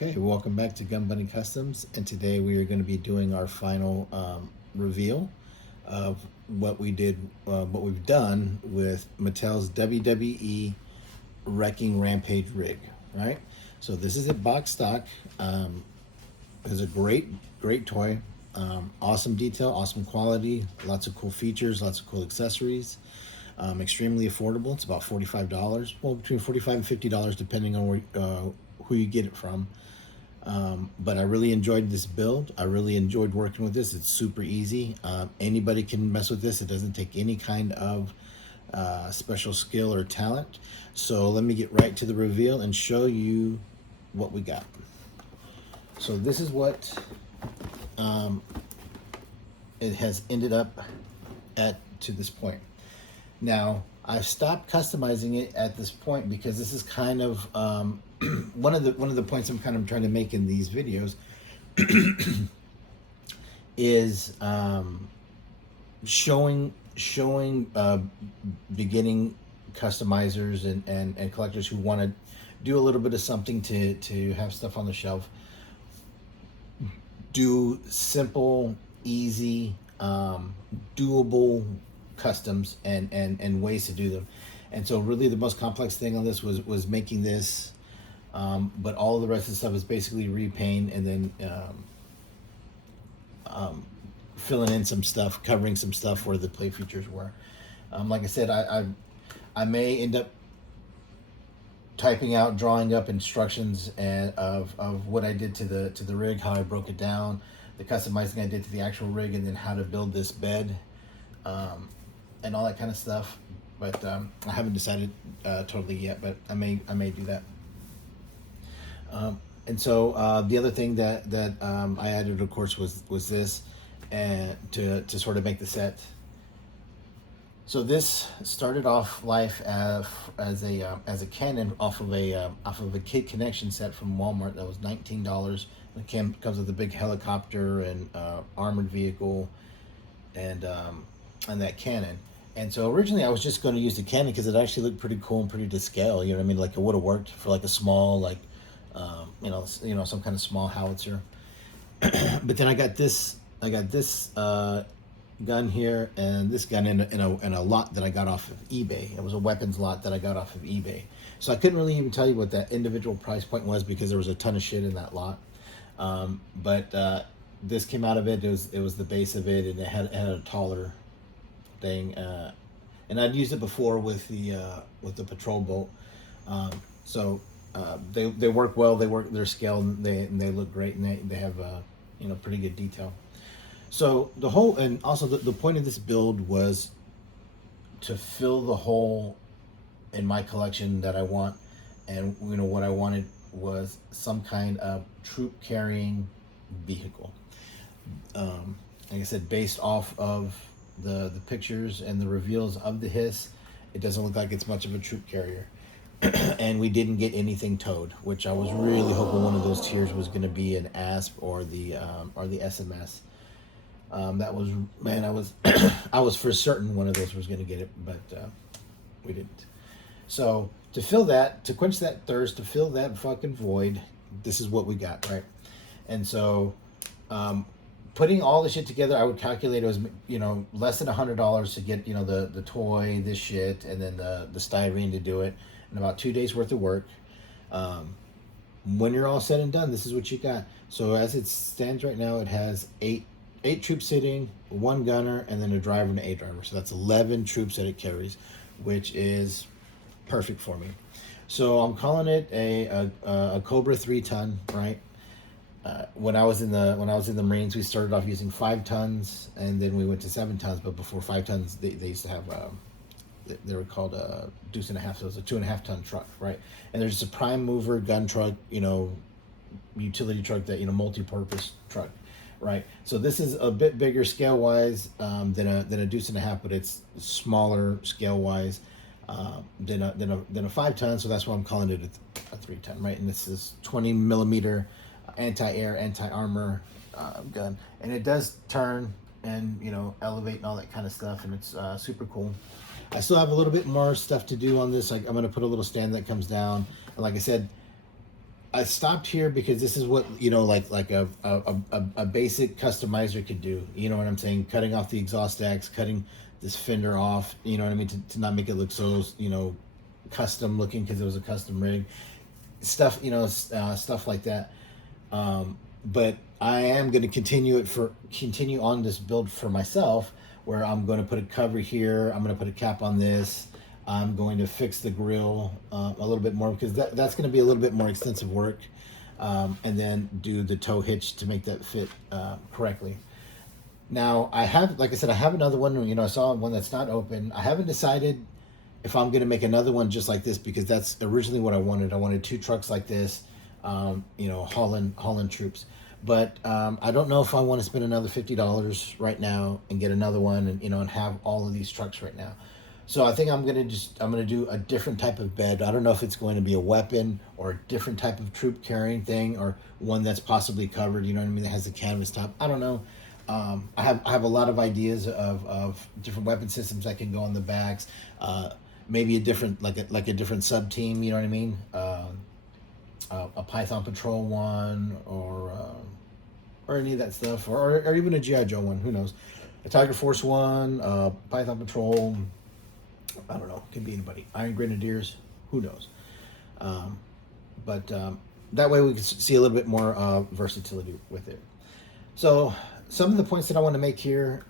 Okay, welcome back to Gun Bunny Customs, and today we are going to be doing our final reveal of what we've done with Mattel's WWE Wrecking Rampage rig. Right, so this is a box stock. It's a great toy. Awesome detail, awesome quality, lots of cool features, lots of cool accessories. Extremely affordable. It's about $45. Well, between $45 and $50, depending on who you get it from. But I really enjoyed this build. I really enjoyed working with this. It's super easy. Anybody can mess with this. It doesn't take any kind of special skill or talent. So let me get right to the reveal and show you what we got. So this is what it has ended up at to this point. Now, I've stopped customizing it at this point because this is kind of one of the points I'm kind of trying to make in these videos is showing beginning customizers and collectors who want to do a little bit of something to have stuff on the shelf. Do simple, easy, doable customs and ways to do them. And so really the most complex thing on this was making this, but all the rest of the stuff is basically repaint and then filling in some stuff, covering some stuff where the play features were. Like I said, I may end up drawing up instructions of what I did to the rig, how I broke it down, the customizing I did to the actual rig, and then how to build this bed, and all that kind of stuff. But I haven't decided totally yet, but I may do that. And so the other thing that I added, of course, was this, and to sort of make the set. So this started off life as a cannon off of a Kid Connection set from Walmart that was $19. It comes with a big helicopter and armored vehicle and that cannon. And so originally I was just going to use the cannon because it actually looked pretty cool and pretty to scale. You know what I mean? Like it would have worked for like a small, like some kind of small howitzer. But then I got this gun here and this gun in a lot that I got off of eBay. It was a weapons lot that I got off of eBay. So I couldn't really even tell you what that individual price point was because there was a ton of shit in that lot. But this came out of it. It was the base of it, and it had a taller thing. And I'd used it before with the patrol boat. So they work well. They're scaled. And they look great, and they have pretty good detail. So the point of this build was to fill the hole in my collection that I want, and what I wanted was some kind of troop carrying vehicle. Like I said, based off of the pictures and the reveals of the hiss, it doesn't look like it's much of a troop carrier. And we didn't get anything towed, which I was really hoping one of those tiers was going to be an ASP or the SMS. That was, man, I was for certain one of those was going to get it, but we didn't. So to quench that thirst, to fill that fucking void, this is what we got, right? And so putting all the shit together, I would calculate it was less than $100 to get the toy, this shit, and then the styrene to do it, and about 2 days worth of work. When you're all said and done, this is what you got. So as it stands right now, it has eight troops sitting, one gunner, and then a driver and an A driver. So that's 11 troops that it carries, which is perfect for me. So I'm calling it a Cobra 3-ton, right? When I was in the Marines, we started off using 5 tons, and then we went to 7 tons. But before 5 tons, they used to have they were called a deuce and a half. So it was a 2.5 ton truck, right? And there's a prime mover gun truck, utility truck that multi-purpose truck. Right, so this is a bit bigger scale wise than a deuce and a half, but it's smaller scale wise than a 5 ton. So that's why I'm calling it a 3-ton, right? And this is 20 millimeter anti-air, anti-armor gun, and it does turn and elevate and all that kind of stuff, and it's super cool. I still have a little bit more stuff to do on this. I'm going to put a little stand that comes down, and like I said, I stopped here because this is what, like a basic customizer could do. You know what I'm saying? Cutting off the exhaust stacks, cutting this fender off. You know what I mean? To not make it look so custom looking because it was a custom rig. Stuff stuff like that. But I am going to continue on this build for myself, where I'm going to put a cover here. I'm going to put a cap on this. I'm going to fix the grill a little bit more because that's going to be a little bit more extensive work, and then do the tow hitch to make that fit correctly. Now I have, like I said, I have another one. I saw one that's not open. I haven't decided if I'm going to make another one just like this because that's originally what I wanted. I wanted two trucks like this, hauling troops. But I don't know if I want to spend another $50 right now and get another one, and have all of these trucks right now. So I think I'm gonna do a different type of bed. I don't know if it's going to be a weapon or a different type of troop carrying thing, or one that's possibly covered. You know what I mean? That has a canvas top. I don't know. I have a lot of ideas of different weapon systems that can go on the backs. Maybe a different like a different sub team. You know what I mean? A Python Patrol one, or any of that stuff, or even a GI Joe one. Who knows? A Tiger Force one, Python Patrol. I don't know. Could be anybody. Iron Grenadiers. Who knows? But that way we can see a little bit more versatility with it. So some of the points that I want to make here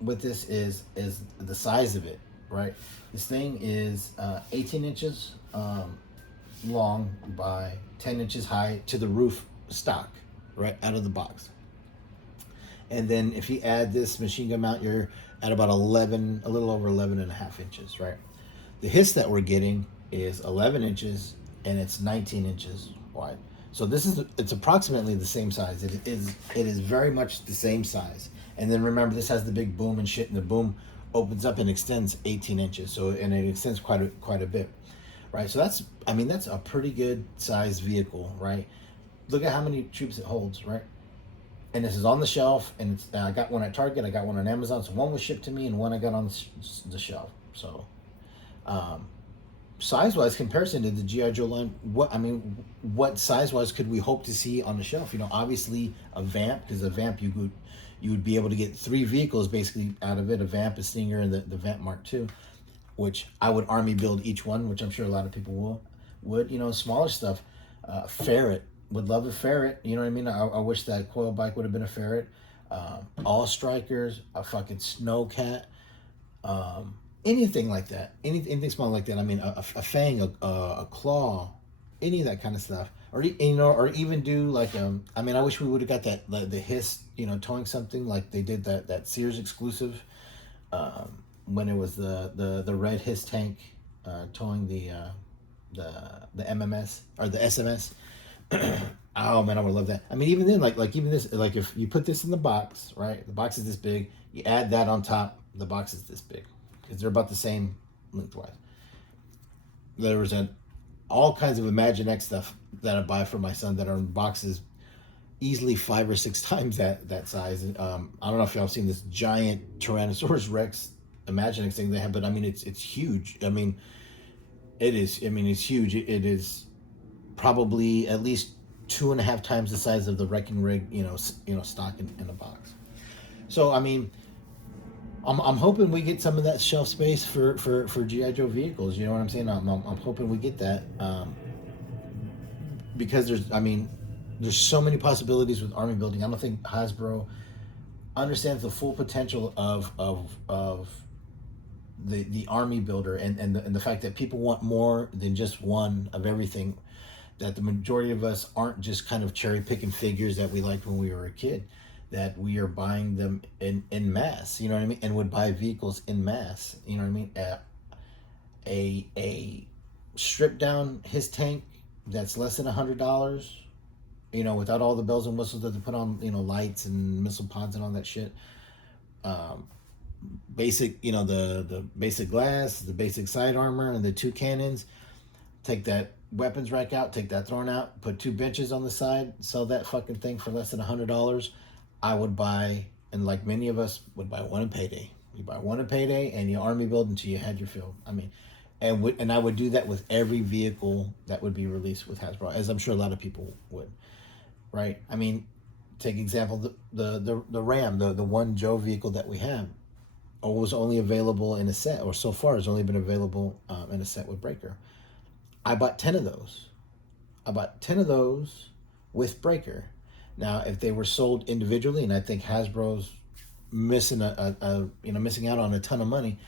with this is the size of it. Right. This thing is 18 inches long by 10 inches high to the roof stock, right out of the box. And then if you add this machine gun mount, you're at about 11, a little over 11 and a half inches, right? The hiss that we're getting is 11 inches and it's 19 inches wide. So it's approximately the same size. It is very much the same size. And then remember, this has the big boom and shit, and the boom opens up and extends 18 inches. So, and it extends quite a bit, right? So that's a pretty good size vehicle, right? Look at how many troops it holds, right? And this is on the shelf, and I got one at Target, I got one on Amazon. So one was shipped to me, and one I got on the shelf. So, size-wise, comparison to the GI Joe line, what size-wise could we hope to see on the shelf? Obviously a Vamp, because a Vamp you would be able to get 3 vehicles basically out of it: a Vamp, a Stinger, and the Vamp Mark II, which I would army build each one, which I'm sure a lot of people would. Smaller stuff, Ferret. Would love a Ferret. You know what I mean? I wish that coil bike would have been a Ferret. All Strikers, a fucking Snowcat, anything like that. Anything small like that. A Fang, a Claw, any of that kind of stuff. Or even do like I wish we would have got that the Hiss, towing something like they did that Sears exclusive, when it was the red Hiss tank, towing the MMS or the SMS. Oh man, I would love that. Even then, like even this, like if you put this in the box, right? The box is this big. You add that on top, the box is this big, because they're about the same lengthwise. There was all kinds of Imaginext stuff that I buy for my son that are in boxes easily 5 or 6 times that size. I don't know if y'all have seen this giant Tyrannosaurus Rex Imaginext thing they have, but it's huge. It is. It's huge. It is probably at least 2.5 times the size of the wrecking rig, stock in a box. So I'm hoping we get some of that shelf space for GI Joe vehicles. You know what I'm saying? I'm hoping we get that, because there's so many possibilities with army building. I don't think Hasbro understands the full potential of the army builder, and the fact that people want more than just one of everything. That the majority of us aren't just kind of cherry picking figures that we liked when we were a kid, that we are buying them in mass, you know what I mean, and would buy vehicles in mass, you know what I mean. A stripped down his tank that's less than $100, without all the bells and whistles that they put on, lights and missile pods and all that shit. Basic, the basic glass, the basic side armor, and the 2 cannons. Take that weapons rack out, take that thrown out, put 2 benches on the side, sell that fucking thing for less than $100. I would buy, and like many of us would buy one in payday. You buy one in payday and you army build until you had your fill. and I would do that with every vehicle that would be released with Hasbro, as I'm sure a lot of people would, right? I mean, take example the Ram, the one Joe vehicle that we have, was only available in a set, or so far has only been available in a set with Breaker. I bought 10 of those. I bought 10 of those with Breaker. Now, if they were sold individually, and I think Hasbro's missing missing out on a ton of money,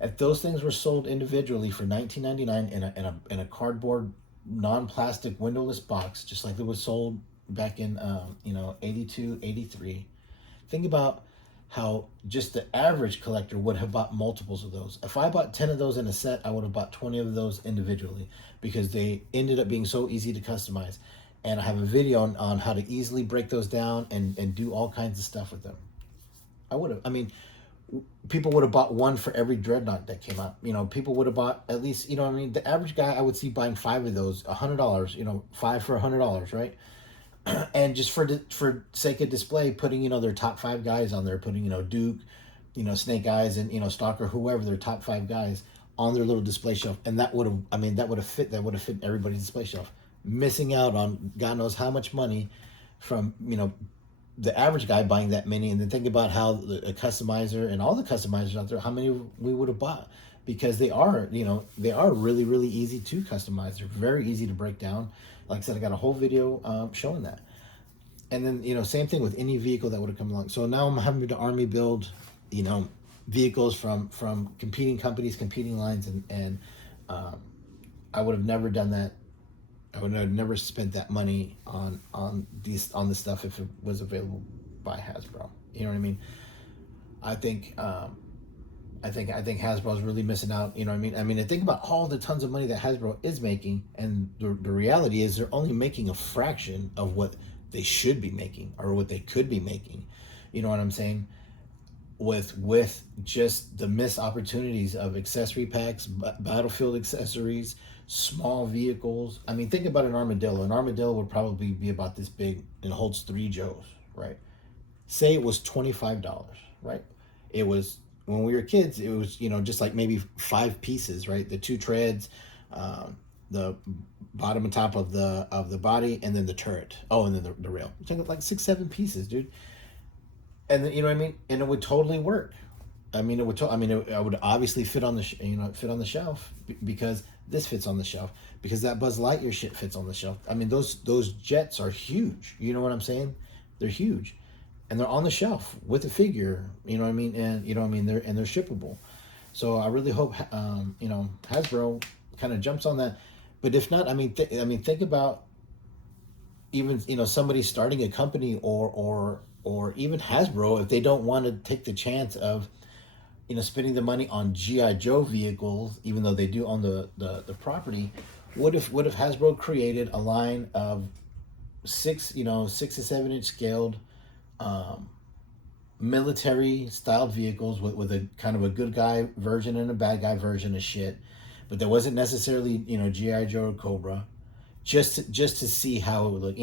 if those things were sold individually for $19.99 in a cardboard, non-plastic, windowless box, just like it was sold back in 82, 83, think about how just the average collector would have bought multiples of those. If I bought 10 of those in a set, I would have bought 20 of those individually, because they ended up being so easy to customize. And I have a video on how to easily break those down and do all kinds of stuff with them. People would have bought one for every Dreadnought that came out. People would have bought at least, the average guy I would see buying 5 of those, $100, 5 for $100, right? And just for sake of display, putting, their top 5 guys on there, putting, Duke, Snake Eyes, and, Stalker, whoever, their top 5 guys on their little display shelf. And that would have fit everybody's display shelf. Missing out on God knows how much money from, the average guy buying that many. And then think about how a customizer and all the customizers out there, how many we would have bought, because they are really, really easy to customize. They're very easy to break down. Like I said, I got a whole video showing that. And then, same thing with any vehicle that would have come along. So now I'm having to army build, vehicles from competing companies, competing lines. And I would have never done that. I would have never spent that money on this stuff if it was available by Hasbro. You know what I mean? I think Hasbro is really missing out. You know what I mean? And think about all the tons of money that Hasbro is making, and the reality is they're only making a fraction of what they should be making, or what they could be making. You know what I'm saying? With just the missed opportunities of accessory packs, battlefield accessories, small vehicles. I mean, think about an armadillo. An armadillo would probably be about this big and holds 3 Joes, right? Say it was $25, right? It was, when we were kids, it was, just like maybe 5 pieces, right? The 2 treads, the bottom and top of the body, and then the turret. Oh, and then the rail. Think of like 6, 7 pieces, dude. And then, you know what I mean? And it would totally work. I mean, it would obviously fit on the fit on the shelf, because this fits on the shelf, because that Buzz Lightyear shit fits on the shelf. I mean, those jets are huge. You know what I'm saying? They're huge, and they're on the shelf with a figure. You know what I mean? And they're shippable. So I really hope Hasbro kind of jumps on that. But if not, think about even somebody starting a company, or even Hasbro, if they don't want to take the chance of spending the money on G.I. Joe vehicles, even though they do own the property. What if Hasbro created a line of 6 to 7 inch scaled military styled vehicles with a kind of a good guy version and a bad guy version of shit, but there wasn't necessarily G.I. Joe or Cobra, just to see how it would look,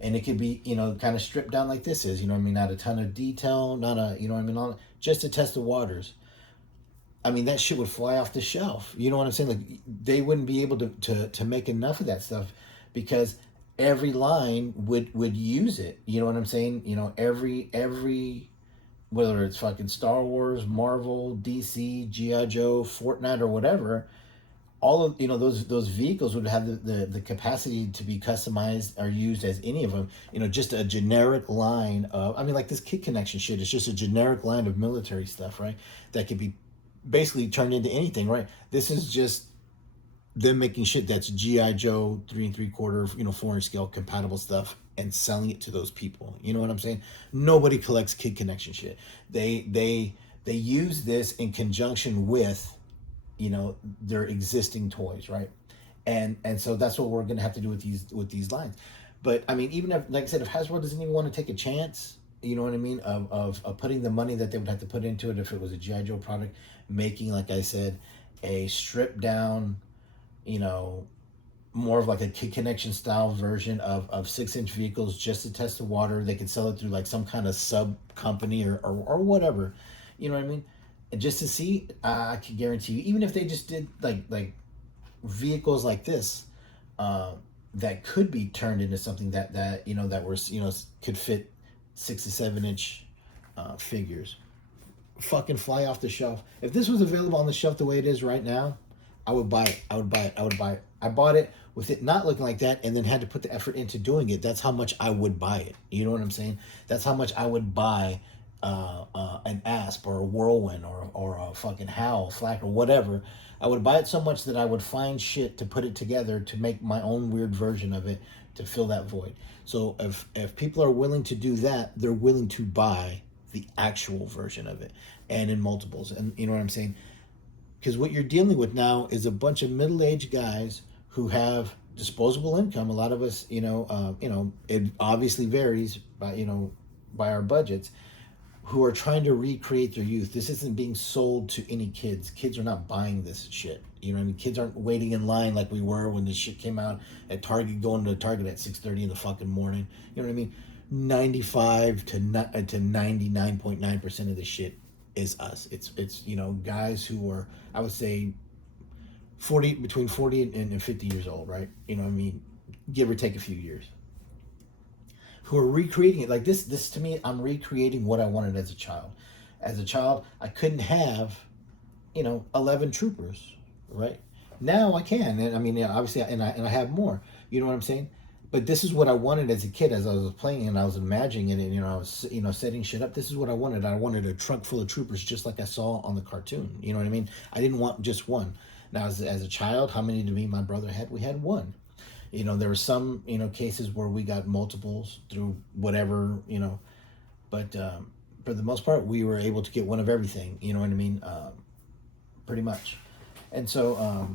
and it could be kind of stripped down like this is, not a ton of detail, not a just to test the waters. That shit would fly off the shelf. You know what I'm saying? Like, they wouldn't be able to make enough of that stuff, because every line would use it. You know what I'm saying? Every whether it's fucking Star Wars, Marvel, DC, G.I. Joe, Fortnite, or whatever, all of those vehicles would have the capacity to be customized or used as any of them. Just a generic line of, like this Kid Connection shit is just a generic line of military stuff, right? That could be basically turned into anything, right? This is just them making shit that's G.I. Joe 3 3/4, 4 inch scale compatible stuff, and selling it to those people. You know what I'm saying? Nobody collects Kid Connection shit. They use this in conjunction with their existing toys, right? And so that's what we're gonna have to do with these lines. But even if, like I said, if Hasbro doesn't even want to take a chance, you know what I mean, of putting the money that they would have to put into it if it was a G.I. Joe product, making, like I said, a stripped down, more of like a Kid Connection style version of 6 inch vehicles just to test the water. They could sell it through like some kind of sub company or whatever, you know what I mean? and just to see, I can guarantee you, even if they just did like vehicles like this, uh, that could be turned into something that that were could fit 6 to 7 inch figures, fucking fly off the shelf. If this was available on the shelf the way it is right now, I would buy it. I would buy it. I would buy it. I bought it with it not looking like that, and then had to put the effort into doing it. That's how much I would buy it. You know what I'm saying? That's how much I would buy an Asp or a Whirlwind or a fucking Howl, Flack, or whatever. I would buy it so much that I would find shit to put it together to make my own weird version of it to fill that void. So if people are willing to do that, they're willing to buy the actual version of it, and in multiples. And you know what I'm saying? Because what you're dealing with now is a bunch of middle-aged guys who have disposable income. A lot of us, it obviously varies by by our budgets, who are trying to recreate their youth. This isn't being sold to any kids. Kids are not buying this shit. You know what I mean? Kids aren't waiting in line like we were when this shit came out at Target, going to Target at 6:30 in the fucking morning. You know what I mean? 95 to 99.9% of the shit is us. It's guys who are, I would say, 40, between 40 and 50 years old, right? You know what I mean? Give or take a few years. Who are recreating it. Like this to me, I'm recreating what I wanted as a child. As a child, I couldn't have, 11 troopers, right? Now I can. And I mean, obviously, and I have more. You know what I'm saying? But this is what I wanted as a kid, as I was playing and I was imagining it, and I was setting shit up. This is what I wanted. I wanted a trunk full of troopers, just like I saw on the cartoon. You know what I mean? I didn't want just one. Now, as a child, how many did me and my brother had? We had one. There were some cases where we got multiples through whatever, but for the most part, we were able to get one of everything. You know what I mean? Pretty much. And so,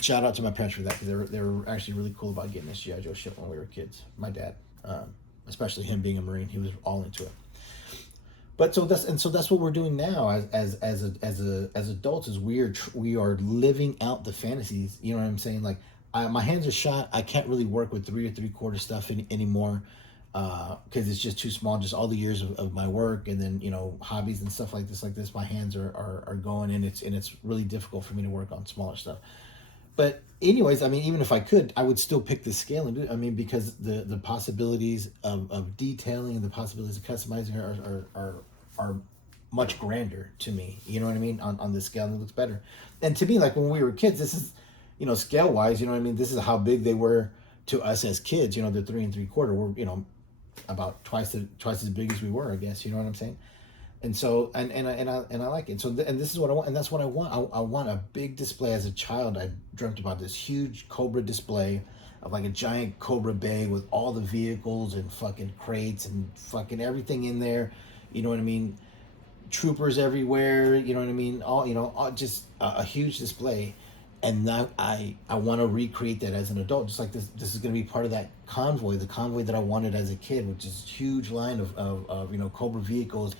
shout out to my parents for that, because they were actually really cool about getting us G.I. Joe shit when we were kids. My dad, especially him being a Marine, he was all into it. But so that's what we're doing now as adults, is we are living out the fantasies. You know what I'm saying? Like, my hands are shot. I can't really work with 3 3/4 stuff anymore, because it's just too small. Just all the years of my work, and then hobbies and stuff like this. My hands are going, and it's really difficult for me to work on smaller stuff. But anyways, I mean, even if I could, I would still pick the scale and do it. I mean, because the possibilities of detailing and the possibilities of customizing are much grander to me. You know what I mean? On this scale, and it looks better. And to me, like when we were kids, this is, scale wise, this is how big they were to us as kids. They're 3 3/4. We're, about twice as big as we were, I guess. You know what I'm saying? And so, and I like it. So, and this is what I want, and that's what I want. I want a big display. As a child, I dreamt about this huge Cobra display of like a giant Cobra bay with all the vehicles and fucking crates and fucking everything in there. You know what I mean? Troopers everywhere. You know what I mean? All just a huge display. And now I want to recreate that as an adult. Just like this is going to be part of that convoy, the convoy that I wanted as a kid, which is a huge line of Cobra vehicles,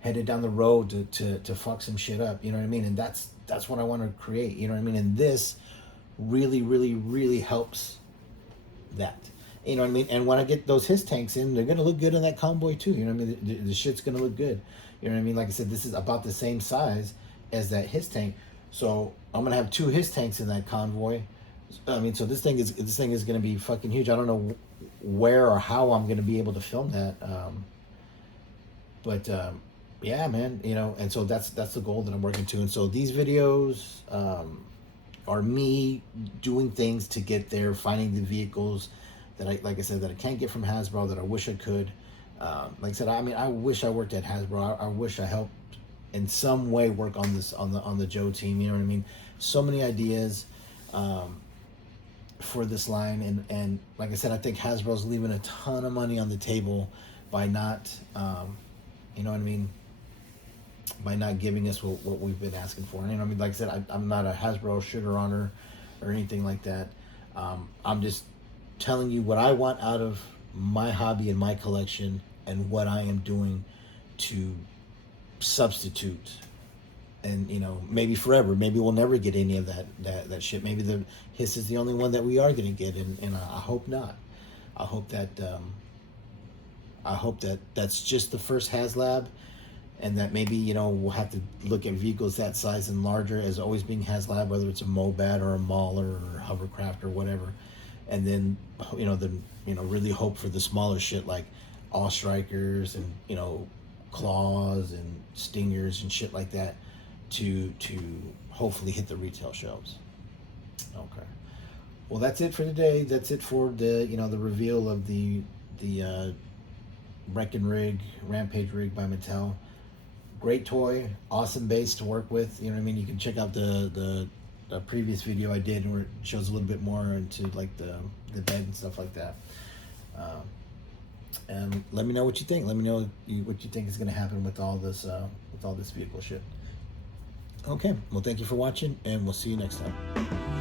headed down the road to fuck some shit up. You know what I mean? And that's what I want to create. You know what I mean? And this really, really, really helps that. You know what I mean? And when I get those HISS tanks in, they're going to look good in that convoy too. You know what I mean? The shit's going to look good. You know what I mean? Like I said, this is about the same size as that HISS tank. So I'm going to have 2 HISS tanks in that convoy. I mean, so this thing is going to be fucking huge. I don't know where or how I'm going to be able to film that. But yeah, man, and so that's the goal that I'm working to. And so these videos are me doing things to get there, finding the vehicles that I can't get from Hasbro, that I wish I could. Like I said, I mean, I wish I worked at Hasbro. I wish I helped in some way work on this, on the Joe team. You know what I mean? So many ideas for this line, and like I said, I think Hasbro's leaving a ton of money on the table by not, you know what I mean, by not giving us what we've been asking for. And, I mean, like I said, I'm not a Hasbro sugar honor or anything like that. I'm just telling you what I want out of my hobby and my collection, and what I am doing to substitute. And maybe forever, maybe we'll never get any of that shit. Maybe the HISS is the only one that we are going to get, and I hope not. I hope that that's just the first HasLab, and that maybe, you know, we'll have to look at vehicles that size and larger as always being HasLab, whether it's a Mobat or a Mauler or hovercraft or whatever, and then, you know, really hope for the smaller shit like All Strikers and, you know, Claws and Stingers and shit like that to hopefully hit the retail shelves. Okay. Well, that's it for today. That's it for the, you know, the reveal of the wrekkin rig, Rampage rig by Mattel. Great toy, awesome base to work with. You know what I mean? You can check out the previous video I did where it shows a little bit more into like the bed and stuff like that. And let me know what you think. Let me know what you think is going to happen with all this vehicle shit. Okay, well, thank you for watching, and we'll see you next time.